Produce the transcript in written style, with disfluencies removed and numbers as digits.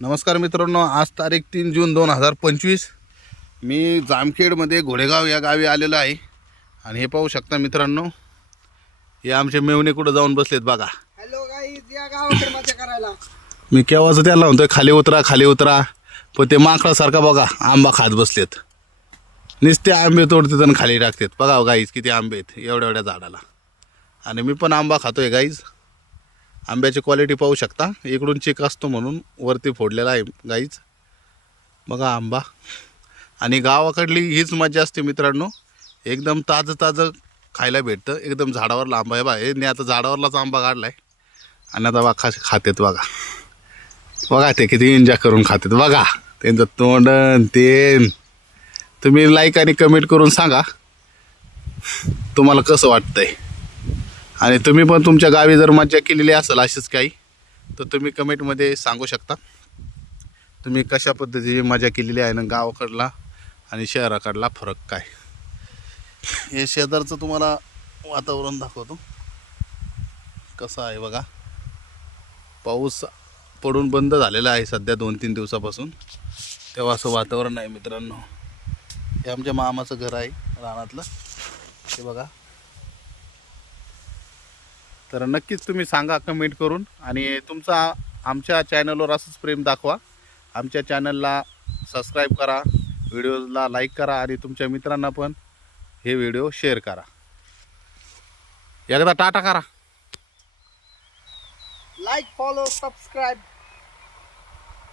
नमस्कार मित्रांनो, आज तारीख 3 जून 2025. मी जामखेडमध्ये घोडेगाव या गावी आलेलो आहे. आणि हे पाहू शकता मित्रांनो, हे आमचे मेवणे कुठं जाऊन बसलेत बघा. हॅलो गाईज, या गावाकडे मजा करायला. मी केव्हाच त्याला म्हणतोय खाली उतरा खाली उतरा, पण ते माकडासारखा बघा आंबा खात बसलेत. नुसते आंबे तोडतात आणि खाली टाकतात. बघा गाईज किती आंबे आहेत एवढ्या एवढ्या झाडाला. आणि मी पण आंबा खातोय गाईज. आंब्याची क्वालिटी पाहू शकता, इकडून चिक असतो म्हणून वरती फोडलेला आहे गाईज. बघा आंबा. आणि गावाकडली हीच मजा असते मित्रांनो, एकदम ताजं ताजं खायला भेटतं. एकदम झाडावरला आंबा आहे बा. हे आता झाडावरलाच आंबा काढलाय आणि आता बघा खातेत बघा. बघा ते किती एन्जॉय करून खातेत बघा. त्यांचं तोंड ते. तुम्ही लाईक आणि कमेंट करून सांगा तुम्हाला कसं वाटतंय. आणि तुम्ही पण तुमच्या गावी जर मजा केलेली असेल अशीच काही, तर तुम्ही कमेंटमध्ये सांगू शकता तुम्ही कशा पद्धतीची मजा केलेली आहे ना. गावाकडला आणि शहराकडला फरक काय. हे शेजारचं तुम्हाला वातावरण दाखवतो कसं आहे बघा. पाऊस पडून बंद झालेला आहे सध्या 2-3 दिवसापासून. तेव्हा असं वातावरण आहे मित्रांनो. हे आमच्या मामाचं घर आहे रानातलं, हे बघा. तर नक्कीच तुम्ही सांगा कमेंट करून. आणि तुमचा आमच्या चॅनलवर असंच प्रेम दाखवा. आमच्या चॅनलला सबस्क्राईब करा, व्हिडिओला लाईक करा आणि तुमच्या मित्रांना पण हे व्हिडिओ शेअर करा. एकदा टाटा करा. Like, follow, subscribe.